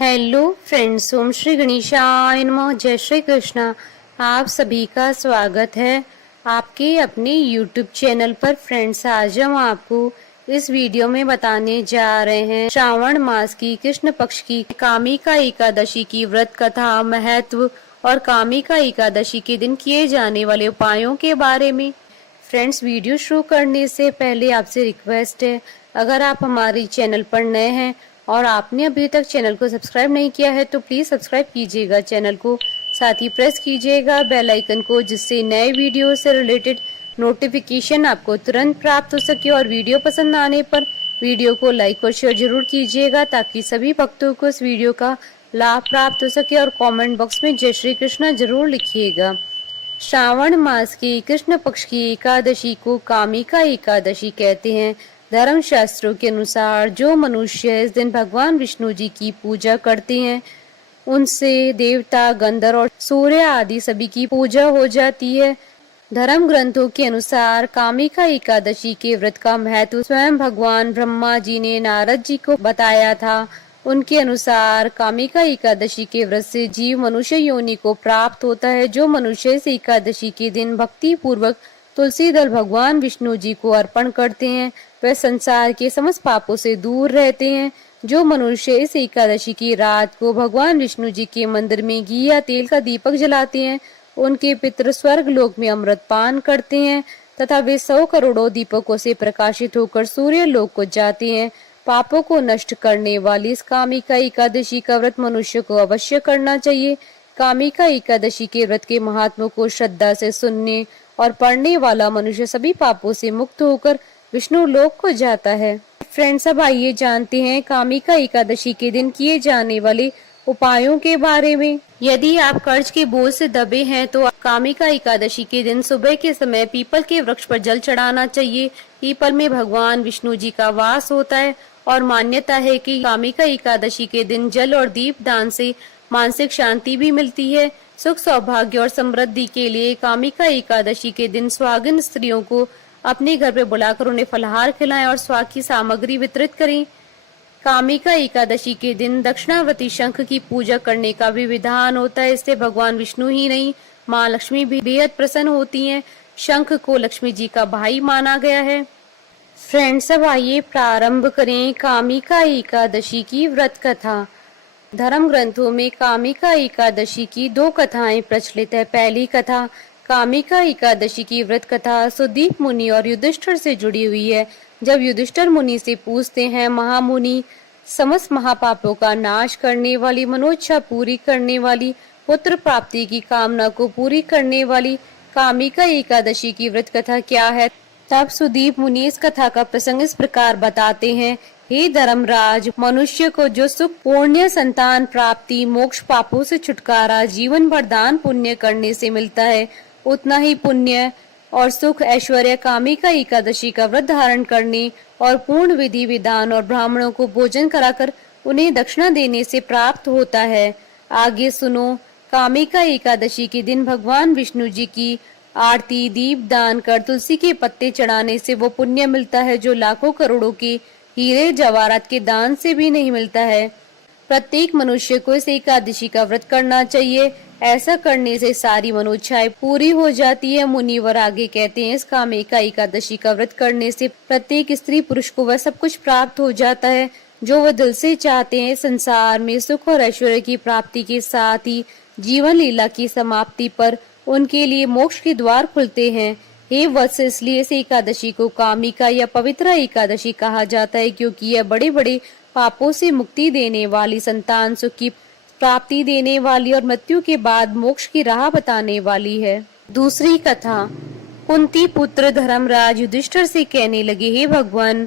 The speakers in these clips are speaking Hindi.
हेलो फ्रेंड्स, ओम श्री गणेशाय नमः। जय श्री कृष्णा। आप सभी का स्वागत है आपके अपने यूट्यूब चैनल पर। फ्रेंड्स, आज हम आपको इस वीडियो में बताने जा रहे हैं श्रावण मास की कृष्ण पक्ष की कामिका एकादशी की व्रत कथा, महत्व और कामिका एकादशी के दिन किए जाने वाले उपायों के बारे में। फ्रेंड्स, वीडियो शुरू करने से पहले आपसे रिक्वेस्ट है, अगर आप हमारे चैनल पर नए हैं और आपने अभी तक चैनल को सब्सक्राइब नहीं किया है तो प्लीज सब्सक्राइब कीजिएगा चैनल को, साथ ही प्रेस कीजिएगा बेल आइकन को, जिससे नए वीडियो से रिलेटेड नोटिफिकेशन आपको तुरंत प्राप्त हो सके। और वीडियो पसंद आने पर वीडियो को लाइक और शेयर जरूर कीजिएगा, ताकि सभी भक्तों को इस वीडियो का लाभ प्राप्त हो सके। और कमेंट बॉक्स में जय श्री कृष्णा जरूर लिखिएगा। श्रावण मास की कृष्ण पक्ष की एकादशी को कामिका एकादशी कहते हैं। धर्म शास्त्रों के अनुसार जो मनुष्य इस दिन भगवान विष्णु जी की पूजा करते हैं, उनसे देवता, गंधर्व और सूर्य आदि सभी की पूजा हो जाती है। धर्म ग्रंथों के अनुसार कामिका एकादशी के व्रत का महत्व स्वयं भगवान ब्रह्मा जी ने नारद जी को बताया था। उनके अनुसार कामिका एकादशी के व्रत से जीव मनुष्य योनि को प्राप्त होता है। जो मनुष्य इस एकादशी के दिन भक्ति पूर्वक तुलसी दल भगवान विष्णु जी को अर्पण करते हैं, वह संसार के समस्त पापों से दूर रहते हैं। जो मनुष्य इस एकादशी की रात को भगवान विष्णु जी के मंदिर में घी या तेल का दीपक जलाते हैं, उनके पितृ स्वर्ग लोक में अमृत पान करते हैं तथा वे 100 करोड़ों दीपकों से प्रकाशित होकर सूर्य लोक को जाते हैं। पापों को नष्ट करने वाली इस कामिका एकादशी का व्रत मनुष्य को अवश्य करना चाहिए। कामिका एकादशी के व्रत के महात्मा को श्रद्धा से सुनने और पढ़ने वाला मनुष्य सभी पापों से मुक्त होकर विष्णु लोक को जाता है। फ्रेंड्स, अब आइए जानते हैं कामिका एकादशी के दिन किए जाने वाले उपायों के बारे में। यदि आप कर्ज के बोझ से दबे हैं तो कामिका एकादशी के दिन सुबह के समय पीपल के वृक्ष पर जल चढ़ाना चाहिए। पीपल में भगवान विष्णु जी का वास होता है और मान्यता है कि कामिका एकादशी के दिन जल और दीप दान से मानसिक शांति भी मिलती है। सुख, सौभाग्य और समृद्धि के लिए कामिका एकादशी के दिन सुहागिन स्त्रियों को अपने घर पे बुलाकर उन्हें फलाहार खिलाएं और स्वाद की सामग्री वितरित करें। कामिका एकादशी के दिन दक्षिणावर्ती शंख की पूजा करने का भी विधान होता है। इससे भगवान विष्णु ही नहीं, माँ लक्ष्मी भी बेहद प्रसन्न होती हैं। शंख को लक्ष्मी जी का भाई माना गया है। फ्रेंड्स, अब आइए प्रारंभ करें कामिका एकादशी की व्रत कथा। धर्म ग्रंथों में कामिका एकादशी की 2 कथाएं प्रचलित है। पहली कथा कामिका एकादशी की व्रत कथा सुदीप मुनि और युधिष्ठिर से जुड़ी हुई है। जब युधिष्ठिर मुनि से पूछते हैं, महामुनि, समस्त महापापों का नाश करने वाली, मनोइच्छा पूरी करने वाली, पुत्र प्राप्ति की कामना को पूरी करने वाली कामिका एकादशी की व्रत कथा क्या है? तब सुदीप मुनि इस कथा का प्रसंग इस प्रकार बताते हैं। हे धर्मराज, मनुष्य को जो सुख, पुण्य, संतान प्राप्ति, मोक्ष, पापों से छुटकारा, जीवन भर दान पुण्य करने से मिलता है, उतना ही पुण्य और सुख, ऐश्वर्य कामिका एकादशी का व्रत धारण करने और पूर्ण विधि विधान और ब्राह्मणों को भोजन कराकर उन्हें दक्षिणा देने से प्राप्त होता है। आगे सुनो। कामिका एकादशी के दिन भगवान विष्णु जी की आरती, दीप दान कर तुलसी के पत्ते चढ़ाने से वो पुण्य मिलता है जो लाखों करोड़ों के हीरे जवाहरात के दान से भी नहीं मिलता है। प्रत्येक मनुष्य को इस एकादशी का व्रत करना चाहिए। ऐसा करने से सारी मनोइच्छाएं पूरी हो जाती है। मुनिवर आगे कहते हैं, इस कामिका एकादशी का व्रत करने से प्रत्येक स्त्री पुरुष को वह सब कुछ प्राप्त हो जाता है जो वह दिल से चाहते हैं। संसार में सुख और ऐश्वर्य की प्राप्ति के साथ ही जीवन लीला की समाप्ति पर उनके लिए मोक्ष के द्वार खुलते हैं। हे वत्स, इसलिए इस एकादशी को कामिका या पवित्र एकादशी कहा जाता है, क्योंकि यह बड़े बड़े पापों से मुक्ति देने वाली, संतान सुख की प्राप्ति देने वाली और मृत्यु के बाद मोक्ष की राह बताने वाली है। दूसरी कथा। कुंती पुत्र धर्मराज युधिष्ठिर से कहने लगे, हे भगवान,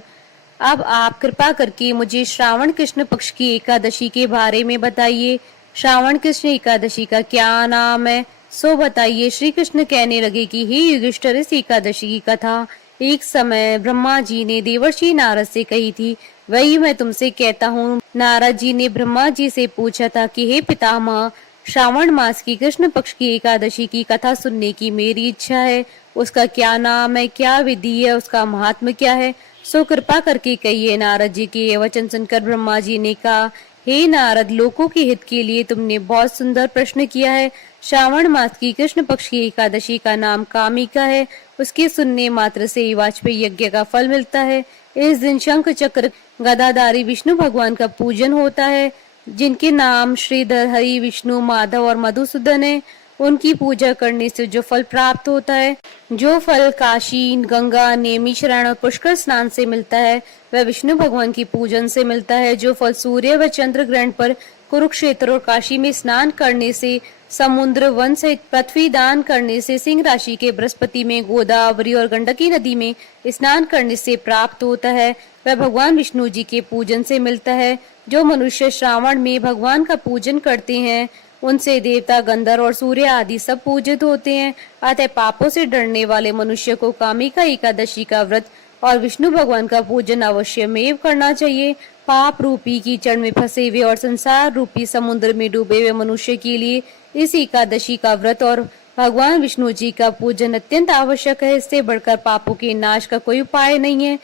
अब आप कृपा करके मुझे श्रावण कृष्ण पक्ष की एकादशी के बारे में बताइए। श्रावण कृष्ण एकादशी का क्या नाम है, सो बताइए। श्री कृष्ण कहने लगे कि हे युधिष्ठिर, इस एकादशी की कथा एक समय ब्रह्मा जी ने देवर्षि नारद से कही थी, वही मैं तुमसे कहता हूँ। नारद जी ने ब्रह्मा जी से पूछा था कि हे पितामह, श्रावण मास की कृष्ण पक्ष की एकादशी की कथा सुनने की मेरी इच्छा है। उसका क्या नाम है, क्या विधि है, उसका महात्म्य क्या है, सो कृपा करके कहिए। नारद जी के ये वचन सुनकर ब्रह्मा जी ने कहा, हे नारद, लोकों के हित के लिए तुमने बहुत सुंदर प्रश्न किया है। श्रावण मास की कृष्ण पक्ष की एकादशी का नाम कामिका है। उसके सुनने मात्र से वाजपेयी यज्ञ का फल मिलता है। इस दिन शंख चक्र गदाधारी विष्णु भगवान का पूजन होता है, जिनके नाम श्रीधर, हरि, विष्णु, माधव और मधुसूदन है। उनकी पूजा करने से जो फल प्राप्त होता है, जो फल काशी, गंगा, नेमी शरण और पुष्कर स्नान से मिलता है, वह विष्णु भगवान की पूजन से मिलता है। जो फल सूर्य व चंद्र ग्रहण पर कुरुक्षेत्र और काशी में स्नान करने से, समुद्र वन से पृथ्वी दान करने से, सिंह राशि के बृहस्पति में, गोदावरी और गंडकी नदी में स्नान करने से प्राप्त होता है, वह भगवान विष्णु जी के पूजन से मिलता है। जो मनुष्य श्रावण में भगवान का पूजन करते हैं, उनसे देवता, गंधर्व और सूर्य आदि सब पूजित होते हैं। अतः पापों से डरने वाले मनुष्य को कामिका एकादशी का व्रत और विष्णु भगवान का पूजन अवश्य में करना चाहिए। पाप रूपी कीचड़ में फंसे हुए और संसार रूपी समुद्र में डूबे हुए मनुष्य के लिए इस एकादशी का व्रत और भगवान विष्णु जी का पूजन अत्यंत आवश्यक है। इससे बढ़कर पापों के नाश का कोई उपाय नहीं है।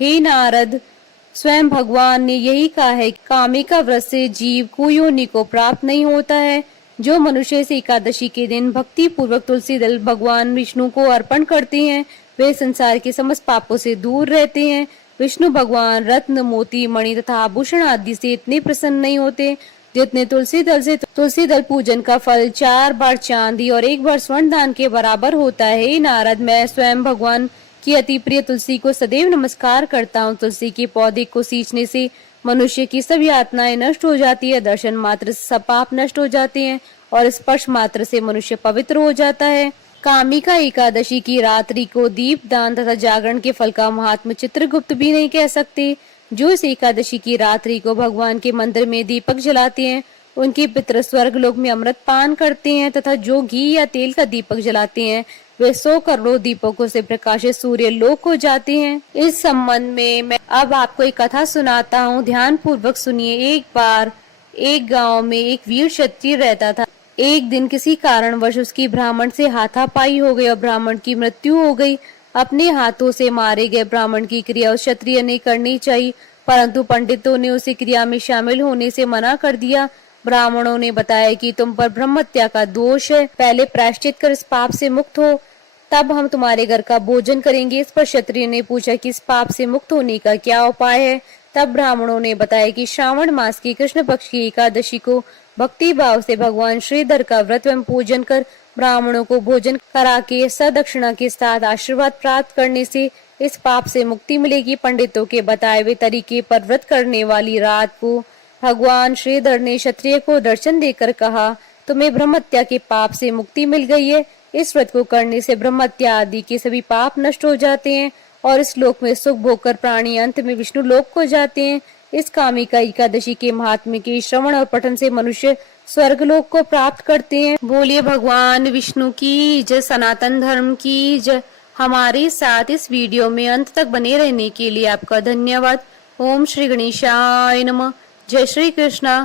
हे नारद, स्वयं भगवान ने यही कहा है कि कामिका व्रत से जीव कुयोनि को प्राप्त नहीं होता है। जो मनुष्य इस एकादशी के दिन भक्ति पूर्वक तुलसी दल भगवान विष्णु को अर्पण करते हैं, वे संसार के समस्त पापों से दूर रहते हैं। विष्णु भगवान रत्न, मोती, मणि तथा आभूषण आदि से इतने प्रसन्न नहीं होते जितने तुलसी दल पूजन का फल 4 बार चांदी और 1 बार स्वर्ण दान के बराबर होता है। नारद, मैं स्वयं भगवान की अति प्रिय तुलसी को सदैव नमस्कार करता हूँ। तुलसी के पौधे को सींचने से मनुष्य की सभी यातनाएं नष्ट हो जाती है, दर्शन मात्र से सब पाप नष्ट हो जाते हैं और स्पर्श मात्र से मनुष्य पवित्र हो जाता है। कामिका एकादशी की रात्रि को दीप दान तथा जागरण के फल का महात्म चित्रगुप्त भी नहीं कह सकते। जो इस एकादशी की रात्रि को भगवान के मंदिर में दीपक जलाते हैं, उनके पितृ स्वर्ग लोक में अमृत पान करते हैं तथा जो घी या तेल का दीपक जलाते हैं, वे 100 करोड़ दीपकों से प्रकाशित सूर्य लोक को जाते हैं। इस संबंध में मैं अब आपको एक कथा सुनाता हूँ, ध्यान पूर्वक सुनिए। एक बार एक गांव में एक वीर क्षत्रिय रहता था। एक दिन किसी कारणवश उसकी ब्राह्मण से हाथापाई हो गई और ब्राह्मण की मृत्यु हो गई। अपने हाथों से मारे गए ब्राह्मण की क्रिया उस क्षत्रिय ने करनी चाहिए, परंतु पंडितों ने उसे क्रिया में शामिल होने से मना कर दिया। ब्राह्मणों ने बताया कि तुम पर ब्रह्म हत्या का दोष है, पहले प्रायश्चित कर इस पाप से मुक्त हो, तब हम तुम्हारे घर का भोजन करेंगे। इस पर क्षत्रिय ने पूछा कि इस पाप से मुक्त होने का क्या उपाय है। तब ब्राह्मणों ने बताया कि श्रावण मास की कृष्ण पक्ष की एकादशी को भक्ति भाव से भगवान श्रीधर का व्रत एवं पूजन कर ब्राह्मणों को भोजन करा के सदक्षिणा के साथ आशीर्वाद प्राप्त करने से इस पाप से मुक्ति मिलेगी। पंडितों के बताए हुए तरीके पर व्रत करने वाली रात को भगवान श्रीधर ने क्षत्रिय को दर्शन देकर कहा, तुम्हें ब्रह्म हत्या के पाप से मुक्ति मिल गई है। इस व्रत को करने से ब्रह्म हत्या आदि के सभी पाप नष्ट हो जाते हैं और इस लोक में सुख भोगकर प्राणी अंत में विष्णु लोक को जाते हैं। इस कामिका एकादशी के महात्म्य के श्रवण और पठन से मनुष्य स्वर्ग लोक को प्राप्त करते हैं। बोलिए भगवान विष्णु की जय, सनातन धर्म की जय। हमारे साथ इस वीडियो में अंत तक बने रहने के लिए आपका धन्यवाद। ओम श्री गणेशाय नमः। जय श्री कृष्णा।